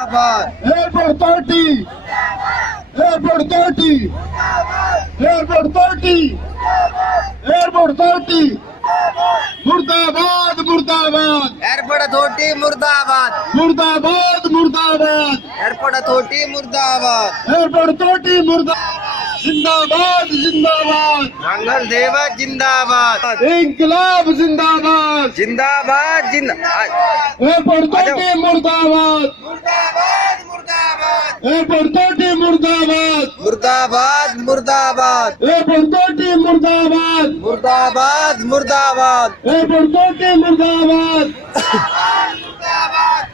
Airport authority, airport authority, airport authority, airport authority, मुर्दाबाद मुर्दाबाद, airport authority मुर्दाबाद, मुर्दाबाद मुर्दाबाद, एयरपोर्ट अथॉरिटी मुर्दाबाद, एयरपोर्ट अथॉरिटी मुर्दाबाद, जिंदाबाद जिंदाबाद, नांगल देवत जिंदाबाद, इंकलाब जिंदाबाद, जिंदाबाद जिंदाबाद, एयरपोर्ट अथॉरिटी मुर्दाबाद, मुर्दाबाद मुर्दाबाद, एयरपोर्ट अथॉरिटी मुर्दाबाद, मुर्दाबाद मुर्दाबाद, एयरपोर्ट अथॉरिटी मुर्दाबाद, मुर्दाबाद मुर्दाबाद, एयरपोर्ट अथॉरिटी मुर्दाबाद,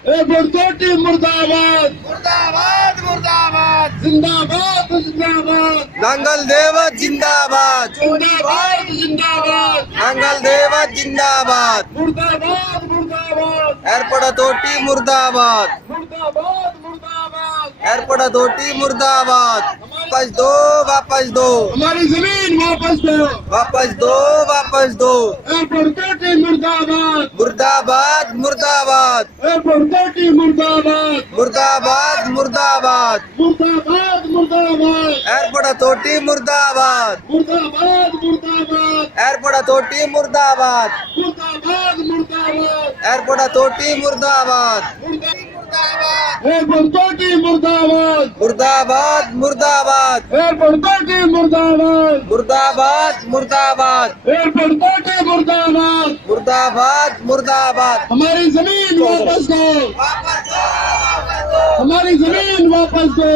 एयरपोर्ट अथॉरिटी मुर्दाबाद, मुर्दाबाद मुर्दाबाद, जिंदाबाद जिंदाबाद, नांगल देवत जिंदाबाद, जिंदाबाद जिंदाबाद, नांगल देवत जिंदाबाद, मुर्दाबाद मुर्दाबाद, एयरपोर्ट अथॉरिटी मुर्दाबाद, मुर्दाबाद मुर्दाबाद, एयरपोर्ट अथॉरिटी मुर्दाबाद, वापस दो वापस दो, हमारी जमीन वापस दो, वापस दो वापस दो, एयरपोर्ट अथॉरिटी मुर्दाबाद, मुर्दाबाद मुर्दाबाद, एयरपोर्ट अथॉरिटी मुर्दाबाद, मुर्दाबाद मुर्दाबाद, मुर्दाबाद मुर्दाबाद, एयरपोर्ट अथॉरिटी मुर्दाबाद, मुर्दाबाद मुर्दाबाद, एयरपोर्ट अथॉरिटी मुर्दाबाद, मुर्दाबाद मुर्दाबाद, एयरपोर्ट अथॉरिटी मुर्दाबाद, एयरपोर्ट अथॉरिटी मुर्दाबाद, मुर्दाबाद मुर्दाबाद, एयरपोर्ट अथॉरिटी मुर्दाबाद, मुर्दाबाद मुर्दाबाद, एयरपोर्ट अथॉरिटी मुर्दाबाद, मुर्दाबाद मुर्दाबाद, हमारी जमीन वापस दो, वापस दो वापस दो, हमारी जमीन वापस दो,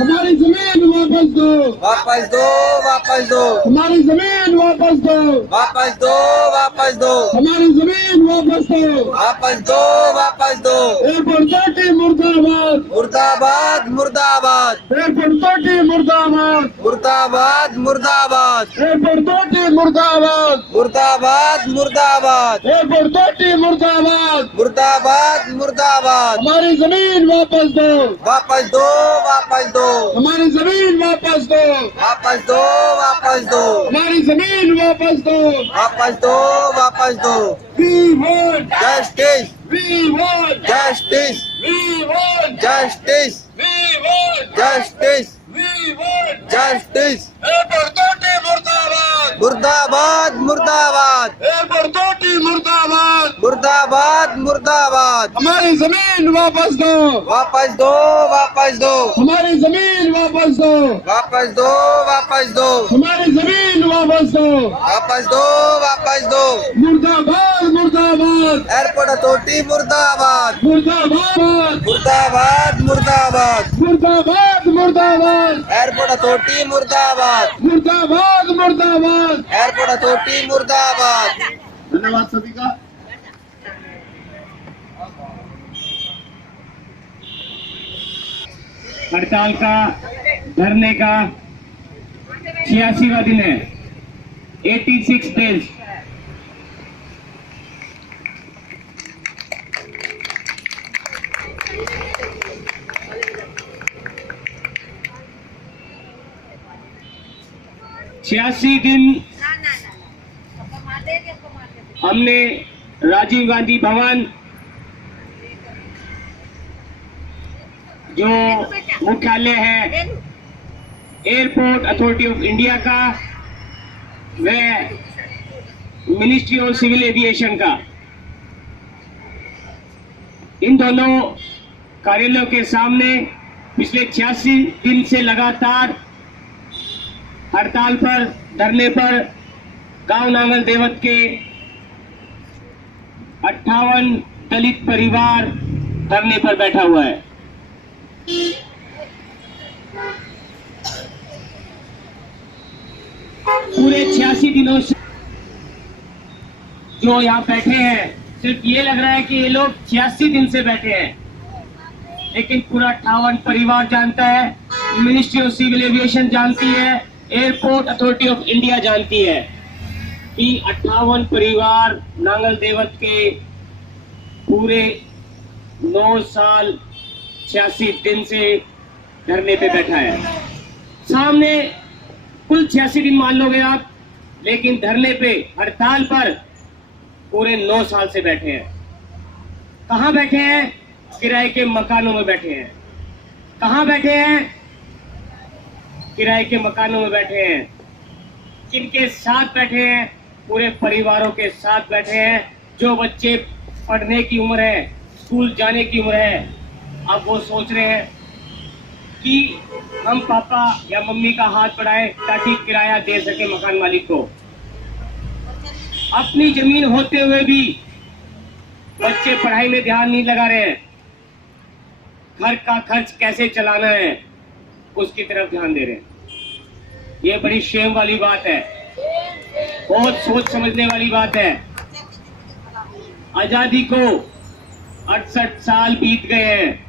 हमारी जमीन वापस दो, वापस दो वापस दो, हमारी जमीन वापस दो, वापस दो वापस दो, हमारी जमीन वापस दो, वापस दो वापस दो, एयरपोर्ट अथॉरिटी मुर्दाबाद, मुर्दाबाद मुर्दाबाद, एयरपोर्ट अथॉरिटी मुर्दाबाद, मुर्दाबाद मुर्दाबाद, एयरपोर्ट अथॉरिटी मुर्दाबाद, मुर्दाबाद मुर्दाबाद, एयरपोर्ट अथॉरिटी मुर्दाबाद, मुर्दाबाद मुर्दाबाद, हमारी जमीन वापस दो, वापस दो वापस दो, हमारी जमीन वापस दो, वापस दो वापस दो, हमारी जमीन वापस दो, वापस दो वापस दो, We want, justice we want, justice we want, justice we want, justice we want, justice, airport authority मुर्दाबाद, मुर्दाबाद मुर्दाबाद, एयरपोर्ट अथॉरिटी मुर्दाबाद, मुर्दाबाद मुर्दाबाद, हमारी जमीन वापस दो, वापस दो वापस दो, हमारी जमीन वापस दो, वापस दो वापस दो, हमारी जमीन वापस दो, वापस दो वापस दो, मुर्दाबाद मुर्दाबाद, एयरपोर्ट अथॉरिटी मुर्दाबाद, मुर्दाबाद मुर्दाबाद मुर्दाबाद, मुर्दाबाद मुर्दाबाद, एयरपोर्ट अथॉरिटी मुर्दाबाद, मुर्दाबाद मुर्दाबाद, एयरपोर्ट अथॉरिटी मुर्दाबाद। धन्यवाद सभी का। हड़ताल का, धरने का 86वां दिन है, 86 डेज। छियासी दिन हमने राजीव गांधी भवन, जो मुख्यालय है एयरपोर्ट अथॉरिटी ऑफ इंडिया का व मिनिस्ट्री ऑफ सिविल एविएशन का, इन दोनों कार्यालयों के सामने पिछले 86 दिन से लगातार हड़ताल पर, धरने पर गांव नांगल देवत के 58 दलित परिवार धरने पर बैठा हुआ है। पूरे 86 दिनों से जो यहाँ बैठे हैं, सिर्फ ये लग रहा है कि ये लोग 86 दिन से बैठे हैं, लेकिन पूरा 58 परिवार जानता है, मिनिस्ट्री ऑफ सिविल एविएशन जानती है, एयरपोर्ट अथॉरिटी ऑफ इंडिया जानती है कि 58 परिवार नांगल देवत के पूरे 9 साल 86 दिन से धरने पे बैठा है। सामने कुल 86 दिन मान लोगे आप, लेकिन धरने पे, हड़ताल पर पूरे 9 साल से बैठे हैं। कहाँ बैठे हैं? किराए के मकानों में बैठे हैं। कहाँ बैठे हैं? किराए के मकानों में बैठे हैं। किनके साथ बैठे हैं? पूरे परिवारों के साथ बैठे हैं। जो बच्चे पढ़ने की उम्र है, स्कूल जाने की उम्र है, अब वो सोच रहे हैं कि हम पापा या मम्मी का हाथ बढ़ाएं ताकि किराया दे सके मकान मालिक को। अपनी जमीन होते हुए भी बच्चे पढ़ाई में ध्यान नहीं लगा रहे हैं। घर का खर्च कैसे चलाना है उसकी तरफ ध्यान दे रहे हैं। ये बड़ी शेम वाली बात है, बहुत सोच समझने वाली बात है। आजादी को 68 साल बीत गए हैं,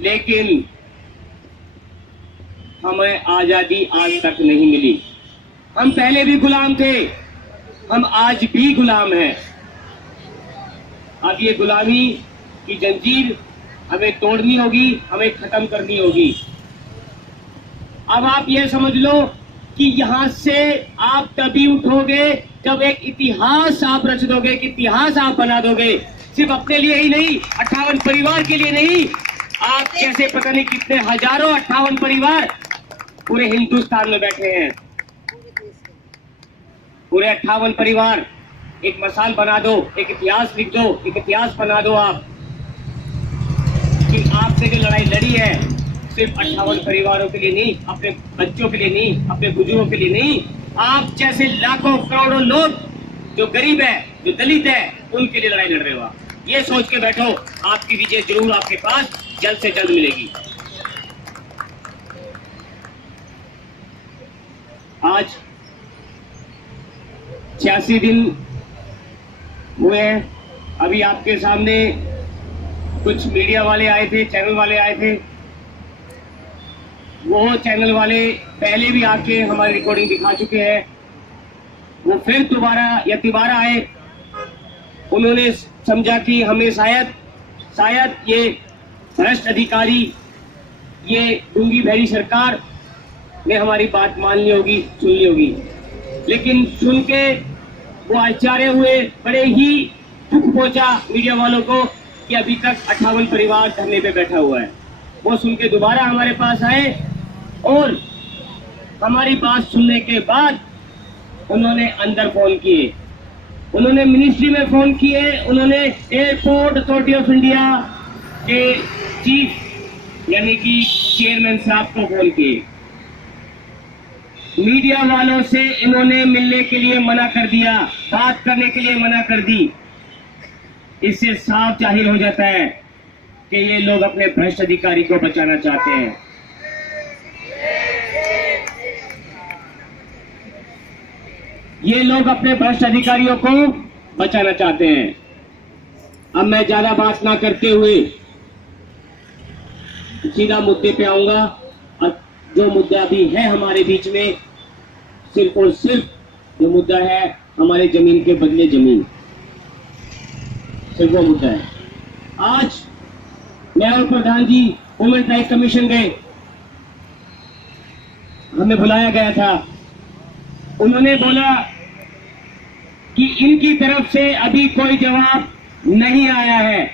लेकिन हमें आजादी आज तक नहीं मिली। हम पहले भी गुलाम थे, हम आज भी गुलाम हैं। अब ये गुलामी की जंजीर हमें तोड़नी होगी, हमें खत्म करनी होगी। अब आप ये समझ लो कि यहां से आप तभी उठोगे जब एक इतिहास आप रच दोगे, एक इतिहास आप बना दोगे। सिर्फ अपने लिए ही नहीं, 58 परिवार के लिए नहीं, आप जैसे पता नहीं कितने हजारों 58 परिवार पूरे हिंदुस्तान में बैठे हैं। पूरे 58 परिवार एक मिसाल बना दो, एक इतिहास लिख दो, एक इतिहास बना दो आप कि आपने जो लड़ाई लड़ी है सिर्फ 58 परिवारों के लिए नहीं, अपने बच्चों के लिए नहीं, अपने बुजुर्गों के लिए नहीं, आप जैसे लाखों करोड़ों लोग जो गरीब है, जो दलित है, उनके लिए लड़ाई लड़ रहे हो आप। ये सोच के बैठो, आपकी विजय जरूर आपके पास जल्द से जल्द मिलेगी। आज 86 दिन हुए हैं। अभी आपके सामने कुछ मीडिया वाले आए थे, चैनल वाले आए थे। वो चैनल वाले पहले भी आके हमारी रिकॉर्डिंग दिखा चुके हैं। वो फिर दोबारा आए। उन्होंने समझा कि हमें शायद ये भ्रष्ट अधिकारी, ये गूंगी बहरी सरकार ने हमारी बात माननी होगी, सुननी होगी। लेकिन सुन के वो आश्चर्य हुए, बड़े ही दुख पहुंचा मीडिया वालों को कि अभी तक 58 परिवार धरने पे बैठा हुआ है। वो सुन के दोबारा हमारे पास आए और हमारी बात सुनने के बाद उन्होंने अंदर फोन किए, उन्होंने मिनिस्ट्री में फोन किए, उन्होंने एयरपोर्ट अथॉरिटी ऑफ इंडिया के चीफ यानी कि चेयरमैन साहब को फोन किए। मीडिया वालों से इन्होंने मिलने के लिए मना कर दिया, बात करने के लिए मना कर दी। इससे साफ जाहिर हो जाता है कि ये लोग अपने भ्रष्ट अधिकारी को बचाना चाहते हैं। ये लोग अपने भ्रष्ट अधिकारियों को बचाना चाहते हैं। अब मैं ज्यादा बात ना करते हुए सीधा मुद्दे पे आऊंगा, और जो मुद्दा भी है हमारे बीच में, सिर्फ और सिर्फ जो मुद्दा है हमारे जमीन के बदले जमीन, सिर्फ वो मुद्दा है। आज मैं और प्रधान जी ह्यूमन राइट कमीशन गए, हमें बुलाया गया था। उन्होंने बोला कि इनकी तरफ से अभी कोई जवाब नहीं आया है।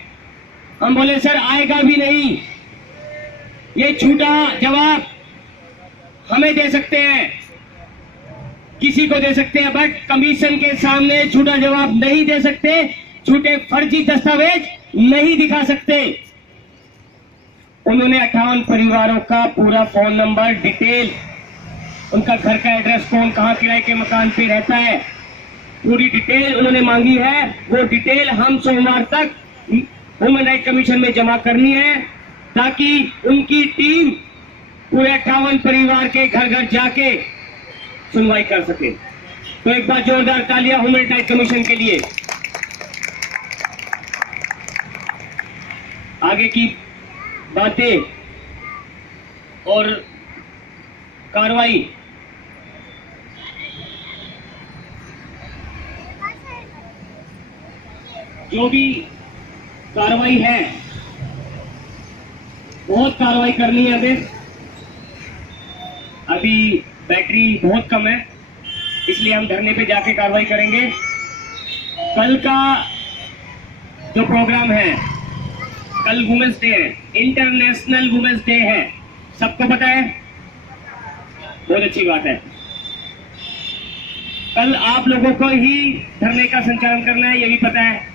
हम बोले सर आएगा भी नहीं, ये झूठा जवाब हमें दे सकते हैं, किसी को दे सकते हैं, बट कमीशन के सामने झूठा जवाब नहीं दे सकते, झूठे फर्जी दस्तावेज नहीं दिखा सकते। उन्होंने 58 परिवारों का पूरा फोन नंबर, डिटेल, उनका घर का एड्रेस, कौन कहां किराए के मकान पे रहता है, पूरी डिटेल उन्होंने मांगी है। वो डिटेल हम सोमवार तक ह्यूमन राइट कमीशन में जमा करनी है, ताकि उनकी टीम पूरे 58 परिवार के घर घर जाके सुनवाई कर सके। तो एक बार जोरदार तालियां ह्यूमन राइट कमीशन के लिए। आगे की बातें और कार्रवाई जो भी कार्रवाई है, बहुत कार्रवाई करनी है हमें। अभी बैटरी बहुत कम है, इसलिए हम धरने पे जाके कार्रवाई करेंगे। कल का जो प्रोग्राम है कल वुमेन्स डे है, इंटरनेशनल वुमेन्स डे है, सबको पता है? बहुत अच्छी बात है। कल आप लोगों को ही धरने का संचालन करना है, ये भी पता है।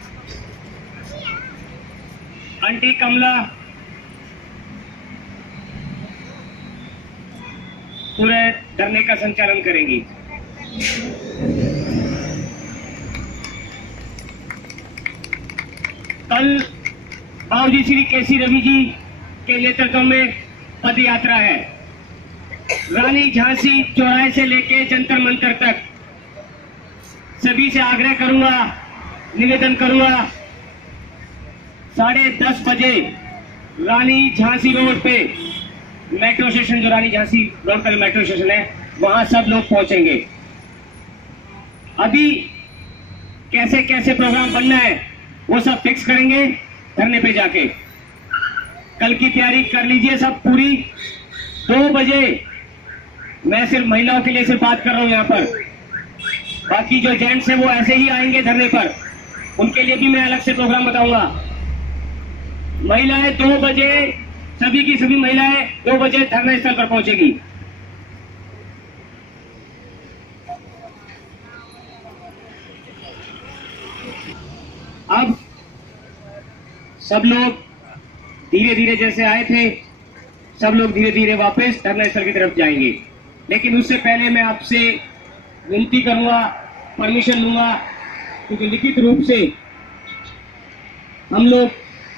आंटी कमला पूरे धरने का संचालन करेंगी। कल बाबूजी श्री केसी रवि जी के नेतृत्व में पद यात्रा है। रानी झांसी चौराहे से लेके जंतर मंतर तक सभी से आग्रह करूंगा, निवेदन करूंगा, 10:30 बजे रानी झांसी रोड पे मेट्रो स्टेशन, जो रानी झांसी रोड का मेट्रो स्टेशन है, वहां सब लोग पहुंचेंगे। अभी कैसे कैसे प्रोग्राम बनना है वो सब फिक्स करेंगे धरने पे जाके। कल की तैयारी कर लीजिए सब पूरी। 2 बजे मैं सिर्फ महिलाओं के लिए सिर्फ बात कर रहा हूं यहाँ पर, बाकी जो जेंट्स है वो ऐसे ही आएंगे धरने पर, उनके लिए भी मैं अलग से प्रोग्राम बताऊंगा। महिलाएं 2 बजे, सभी की सभी महिलाएं 2 बजे धरना स्थल पर पहुंचेगी। अब सब लोग धीरे धीरे जैसे आए थे, सब लोग धीरे धीरे वापस धरना स्थल की तरफ जाएंगे। लेकिन उससे पहले मैं आपसे विनती करूंगा, परमिशन लूंगा, क्योंकि लिखित रूप से हम लोग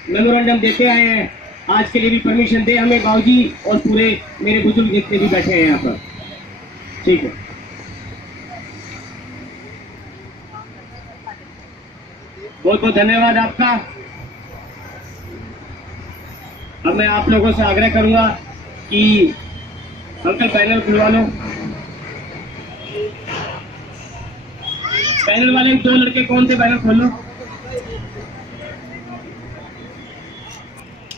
मेमोरेंडम देते आए हैं। आज के लिए भी परमिशन दे हमें बाबूजी और पूरे मेरे बुजुर्ग जितने भी बैठे हैं यहाँ पर, ठीक है। बहुत बहुत धन्यवाद आपका। अब मैं आप लोगों से आग्रह करूंगा कि अंकल पैनल खुलवा लो। पैनल वाले 2 लड़के कौन थे, पैनल खोल लो।